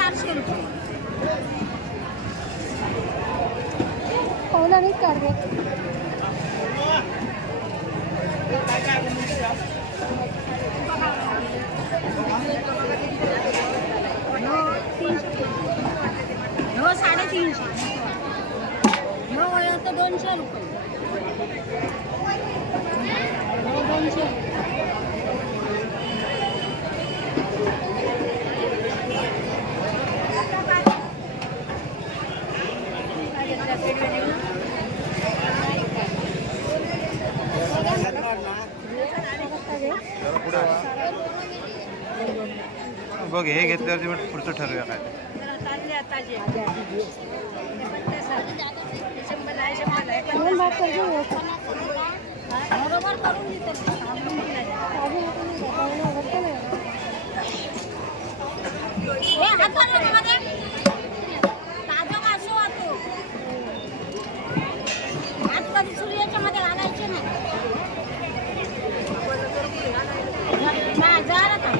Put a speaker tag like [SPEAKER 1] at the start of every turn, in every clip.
[SPEAKER 1] चारशे रुपये
[SPEAKER 2] पाहुणा नाही काढले
[SPEAKER 1] हो साडेतीनशे हो वय तर दोनशे रुपये हो दोनशे
[SPEAKER 3] बघ हे घेतल्यावरती मग पुढचं ठरवूया काय ते.
[SPEAKER 2] म्हणून भात पाहिजे व्यवस्थित.
[SPEAKER 1] बरोबर करून देते
[SPEAKER 2] अजून आपण नाही का? पाहुणे आवडतं नाही.
[SPEAKER 1] हे हाताला नका दे. ताजं मासू वाटतो. हात कधी सूर्याच्या मध्ये घालायचे नाही नाही, जा रे ताई.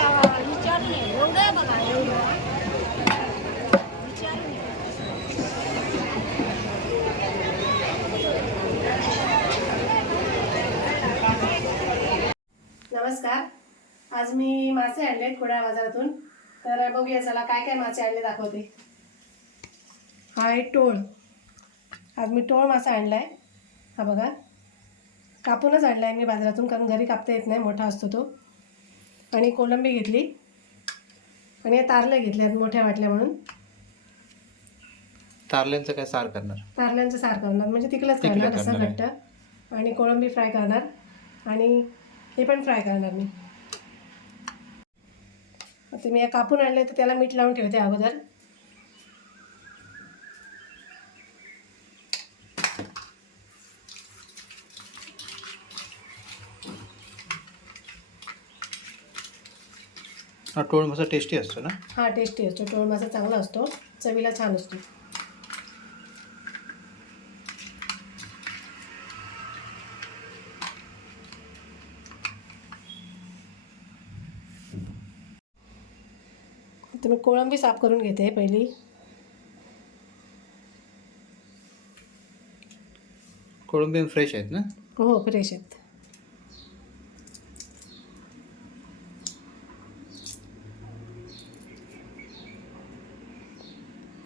[SPEAKER 1] एवढं बघा
[SPEAKER 2] नमस्कार. आज मी मासे आणले थोड्या बाजारातून. तर बघूया चला काय काय मासे आणले दाखवते. हा आहे टोळ. आज मी टोळ मासा आणलाय. हा बघा. कापूनच आणलाय मी बाजारातून कारण घरी कापता येत नाही मोठा असतो तो. आणि कोलंबी घेतली. आणि या तारल्या घेतल्यात मोठ्या वाटल्या म्हणून.
[SPEAKER 3] तारल्यांचं काय सार करणार?
[SPEAKER 2] तारल्यांचं सार करणार म्हणजे
[SPEAKER 3] तिकलं
[SPEAKER 2] करणार असं
[SPEAKER 3] करणार आहे.
[SPEAKER 2] घट्ट. आणि कोळंबी फ्राय करणार. आणि हे पण फ्राय करणार मी. आता मी या कापून आणले तर त्याला मीठ लावून ठेवते अगोदर.
[SPEAKER 3] हा टोळ मसा टेस्टी असतो ना?
[SPEAKER 2] हा टेस्टी असतो. टोळ मासा चांगला असतो. चवीला छान असतो. तर मी कोळंबी साफ करून घेते पहिली.
[SPEAKER 3] कोळंबी फ्रेश आहेत ना?
[SPEAKER 2] हो फ्रेश आहेत.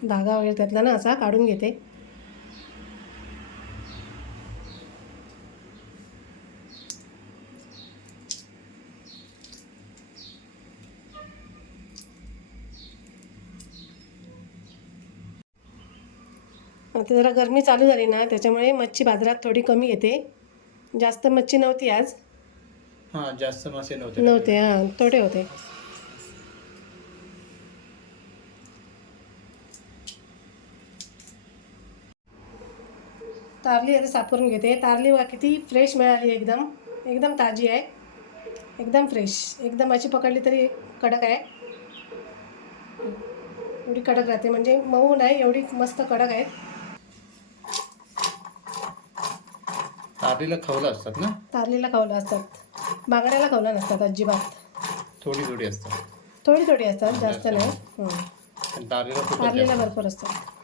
[SPEAKER 2] धागा वगैरे त्यातला ना असा काढून घेते. आता जरा गरमी चालू झाली ना त्याच्यामुळे मच्छी बाजारात थोडी कमी येते. जास्त मच्छी नव्हती आज.
[SPEAKER 3] हा जास्त मासे नव्हते.
[SPEAKER 2] नव्हते हां थोडे होते. तारली आता साफ करून घेते. तारली बघा किती फ्रेश मिळाली एकदम. एकदम ताजी आहे. एकदम फ्रेश एकदम अशी पकडली तरी कडक आहे. एवढी कडक राहते. म्हणजे मऊ नाही एवढी मस्त कडक आहे.
[SPEAKER 3] तारलीला खवलं असतात ना?
[SPEAKER 2] तारलीला खवलं असतात. बांगड्याला खवलं नसतात अजिबात.
[SPEAKER 3] थोडी थोडी असतात.
[SPEAKER 2] थोडी थोडी असतात जास्त नाही. हं.
[SPEAKER 3] पण तारलीला.
[SPEAKER 2] भरपूर असतात.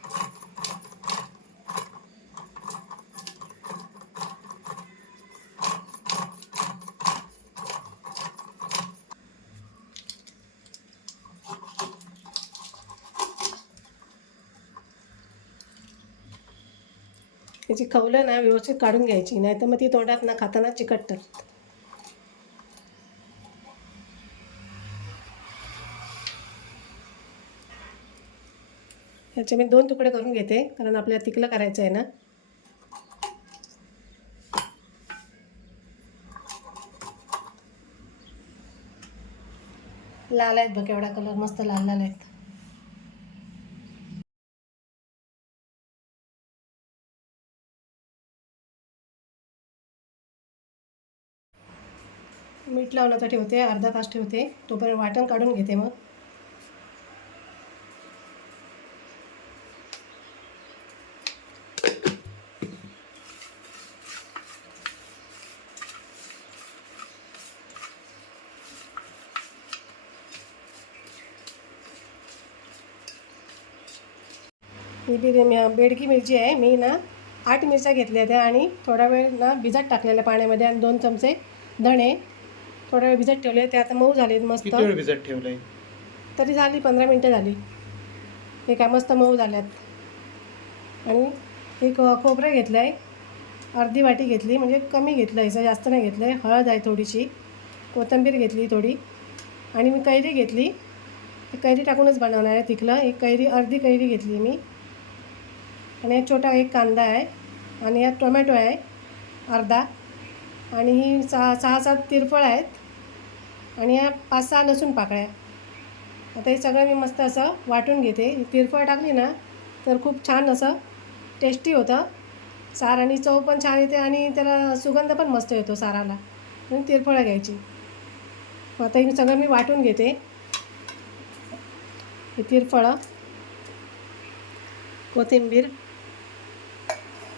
[SPEAKER 2] त्याची खवलं ना व्यवस्थित काढून घ्यायची नाही तर मग ती तोंडात ना खाताना चिकट तर याचे मी दोन तुकडे करून घेते कारण आपल्याला तिकलं करायचं आहे ना. लाल आहेत बघ एवढा कलर मस्त लाल लाल आहेत. मीठ लावलं ठेवते अर्धा तास ठेवते. तोपर्यंत वाटण काढून घेते मग. ही बिर्या बेडकी मिरची आहे. मी ना आठ मिरच्या घेतल्या होत्या आणि थोडा वेळ ना भिजत टाकलेल्या पाण्यामध्ये आणि दोन चमचे धणे थोडा वेळ भिजत ठेवले ते आता मऊ झाले मस्त.
[SPEAKER 3] किती वेळ भिजत ठेवलंय?
[SPEAKER 2] तरी झाली पंधरा मिनटं झाली. हे काय मस्त मऊ झाल्यात. आणि एक खोबरं घेतलं आहे अर्धी वाटी घेतली म्हणजे कमी घेतलं आहे जास्त नाही घेतलं आहे हळद आहे थोडीशी. कोथिंबीर घेतली थोडी. आणि मी कैरी घेतली. ती कैरी टाकूनच बनवणार आहे तिखलं. एक कैरी अर्धी कैरी घेतली मी. आणि एक छोटा एक कांदा आहे. आणि यात टोमॅटो आहे. अर्धा. आणि ही सहा सहा सात तिरफळ आहेत. आणि या पाच सहा लसूण पाकळ्या. आता हे सगळं मी मस्त असं वाटून घेते. तिरफळ टाकली ना तर खूप छान असं टेस्टी होतं. सार आणि चव पण छान येते आणि त्याला सुगंध पण मस्त येतो साराला. म्हणून तिरफळं घ्यायची. आता हे सगळं मी वाटून घेते. हे तिरफळं कोथिंबीर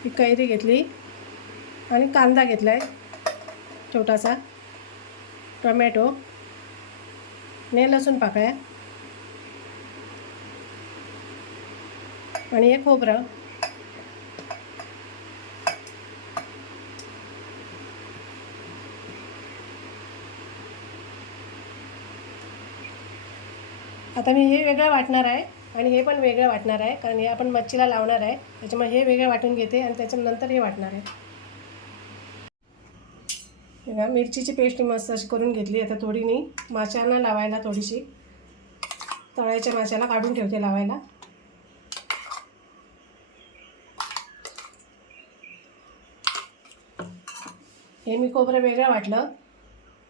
[SPEAKER 2] ही कैरी घेतली आणि कांदा घेतला आहे छोटासा. टोमॅटो ने लसूण पाकळ्या आणि एक खोबरं. आता मी हे वेगळं वाटणार आहे आणि हे पण वेगळं वाटणार आहे कारण हे आपण मच्छीला लावणार आहे. त्याच्यामुळे हे वेगळं वाटून घेते आणि त्याच्यानंतर हे वाटणार आहे. बघा मिरचीची पेस्ट मस्त अशी करून घेतली. आता थोडी मी माशांना लावायला थोडीशी. तळ्याच्या माशाला काढून ठेवते लावायला. हे मी खोबरं वेगळं वाटलं.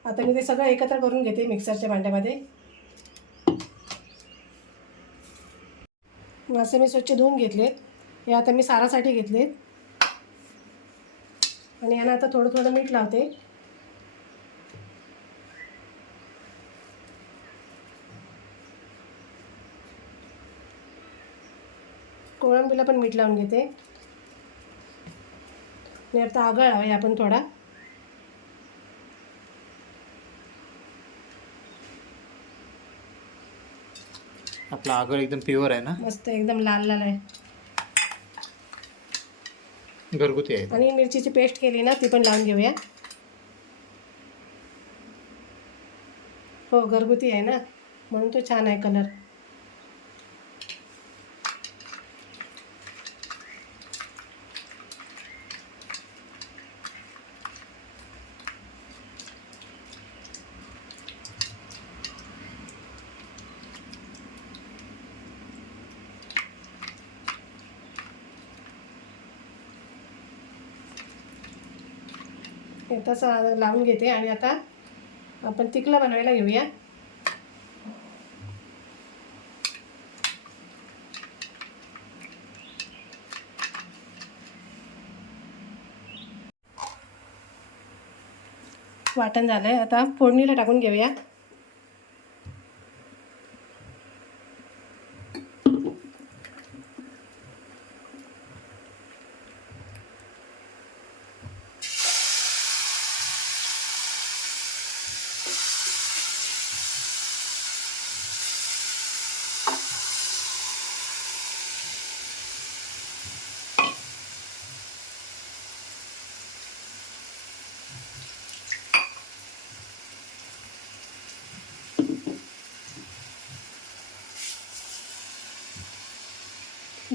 [SPEAKER 2] आता मी ते सगळं एकत्र करून घेते मिक्सरच्या भांड्यामध्ये. मासे मी स्वच्छ धुवून घेतलेत. हे आता मी सारासाठी घेतलेत. आणि यांना आता थोडं थोडं मीठ लावते. कोळंबीला पण मीठ लावून घेते. आणि आता आगळ हवा आपण थोडा.
[SPEAKER 3] आपला आगळ एकदम प्युअर आहे ना?
[SPEAKER 2] मस्त एकदम लाल लाल आहे.
[SPEAKER 3] घरगुती आहे.
[SPEAKER 2] आणि मिरचीची पेस्ट केली ना ती पण लावून घेऊया. हो घरगुती आहे ना? म्हणून तो छान आहे कलर हे तसं लावून घेते आणि आता आपण तिकलं बनवायला घेऊया. वाटण झालं आहे आता फोडणीला टाकून घेऊया.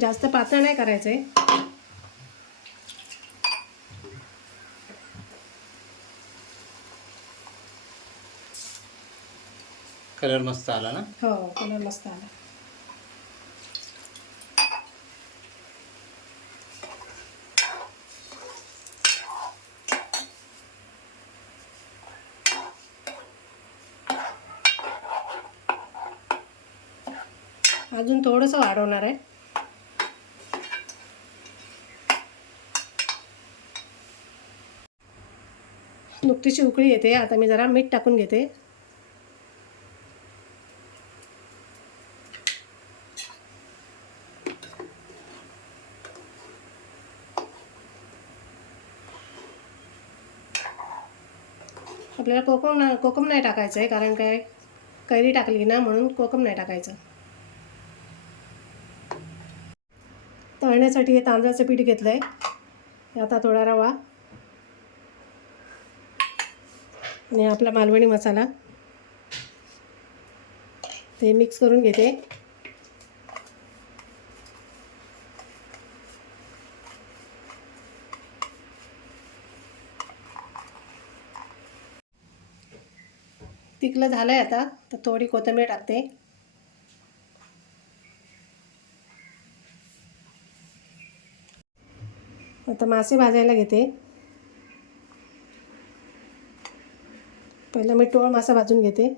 [SPEAKER 2] जास्त पातळ नाही करायचं आहे
[SPEAKER 3] कलर मस्त आला ना?
[SPEAKER 2] हो कलर मस्त आला. अजून थोडंसं वाढवणार आहे. नुकतीची उकळी येते. आता मी जरा मीठ टाकून घेते. आपल्याला कोकम ना कोकम नाही टाकायचं आहे कारण काय? कैरी टाकली ना म्हणून कोकम नाही टाकायचं. तळण्यासाठी हे तांदळाचं पीठ घेतलं आहे आता थोडा रवा. आणि आपला मालवणी मसाला. ते मिक्स करून घेते. तिकलं झालं आहे आता तर थोडी कोथिंबीर टाकते. आता मासे भाजायला घेते. पहिला मी टोळ मासा भाजून घेते.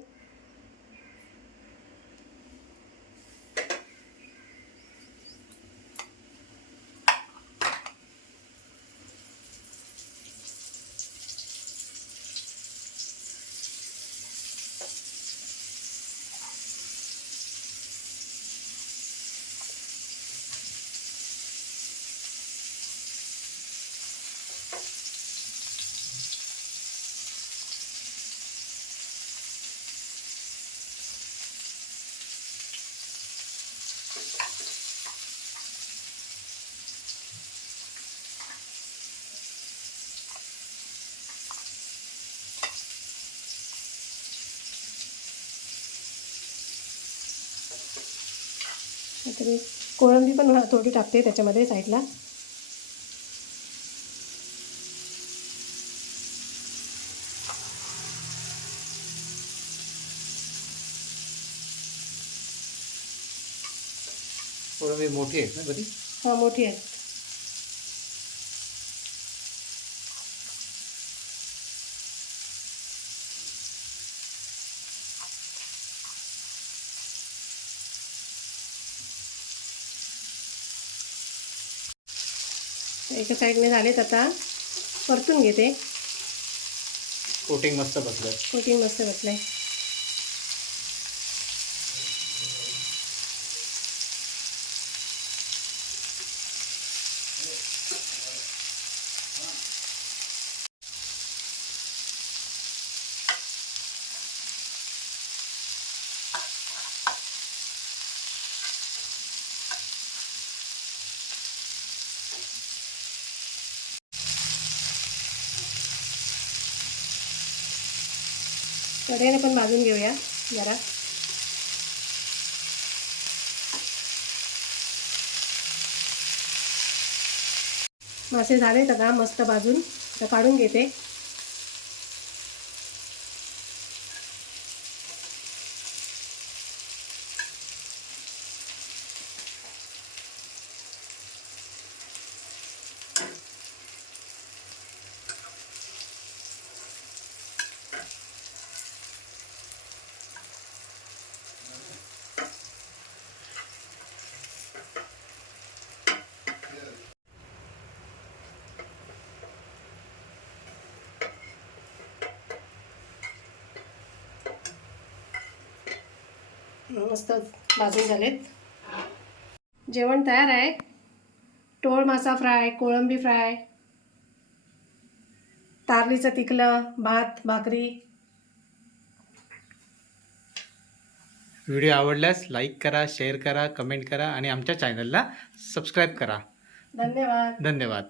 [SPEAKER 2] मी कोळंबी पण थोडी टाकते त्याच्यामध्ये साईडला.
[SPEAKER 3] कोळंबी मोठी आहे ना बरी?
[SPEAKER 2] हा मोठी आहे. एका साईडने झालेत आता. परतून घेते.
[SPEAKER 3] कोटिंग मस्त बसलं
[SPEAKER 2] कोटिंग मस्त बसलंय. कढईने पण भाजून घेऊया जरा. मासे झाले तर का मस्त भाजून. तर काढून घेते. मस्त भाजून झालेत. जेवण तयार आहे. टोळ मासा फ्राय कोळंबी फ्राय तारलीचं तिकलं भात भाकरी.
[SPEAKER 3] व्हिडिओ आवडल्यास लाईक करा शेअर करा कमेंट करा आणि आमच्या चॅनलला सबस्क्राईब करा.
[SPEAKER 2] धन्यवाद.
[SPEAKER 3] धन्यवाद.